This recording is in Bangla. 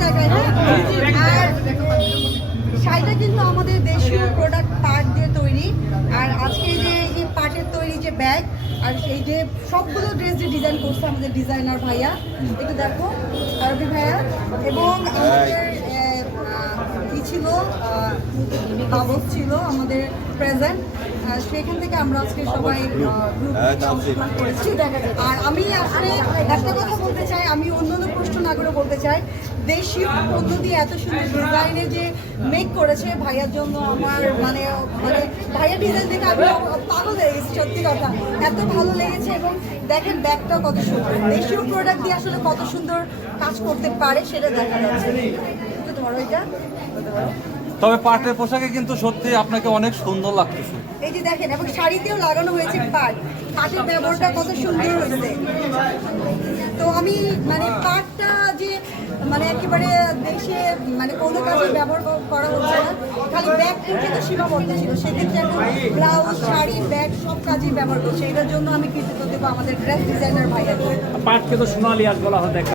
শাড়িটা দেখাই। আর শাড়িটা কিন্তু আমাদের দেশীয় প্রোডাক্ট পাট দিয়ে তৈরি। আর আজকে এই পাটের তৈরি যে ব্যাগ আর এই যে সবগুলো ড্রেস যে ডিজাইন করছে আমাদের ডিজাইনার ভাইয়া, একটু দেখো আরবি ভাইয়া। এবং আমাদের কি ছিল, বাবস ছিল আমাদের প্রেজেন্ট। সেখান থেকে আমরা আজকে সবাই অংশগ্রহণ করেছি। আর আমি আসলে একটা কথা বলতে চাই, আমি অন্য প্রশ্ন না করে বলতে চাই, দেশীয় পদ্ধতি এত সুন্দর ডিজাইনে যে মেক করেছে ভাইয়ার জন্য আমার মানে ভাইয়ার ডিজাইন দেখে আমি পাগল হয়ে গেছি, সত্যি কথা এত ভালো লেগেছে। এবং দেখেন ব্যাগটা কত সুন্দর, দেশীয় প্রোডাক্ট দিয়ে আসলে কত সুন্দর কাজ করতে পারে সেটা দেখা যাচ্ছে। ধরো এটা, তবে পাটের পোশাকে কিন্তু সত্যি আপনাকে অনেক সুন্দর লাগতেছে। এই যে দেখেন, এবং শাড়িতেও লাগানো হয়েছে পাটের ব্যবহারটা কত সুন্দর হয়েছে। তো আমি মানে পাটটা যে মানে একেবারে দেশে মানে কোনো কাজে ব্যবহার করা হচ্ছে না, খালি ব্যাগ কিন্তু সীমাবদ্ধ ছিল, সেক্ষেত্রে এখন ব্লাউজ, শাড়ি, ব্যাগ সব কাজেই ব্যবহার করছে। এটার জন্য আমি কৃতজ্ঞ দেবো আমাদের ড্রেস ডিজাইনার ভাইয়াকে। পাটকে তো সোনালি আঁশ বলা হয়।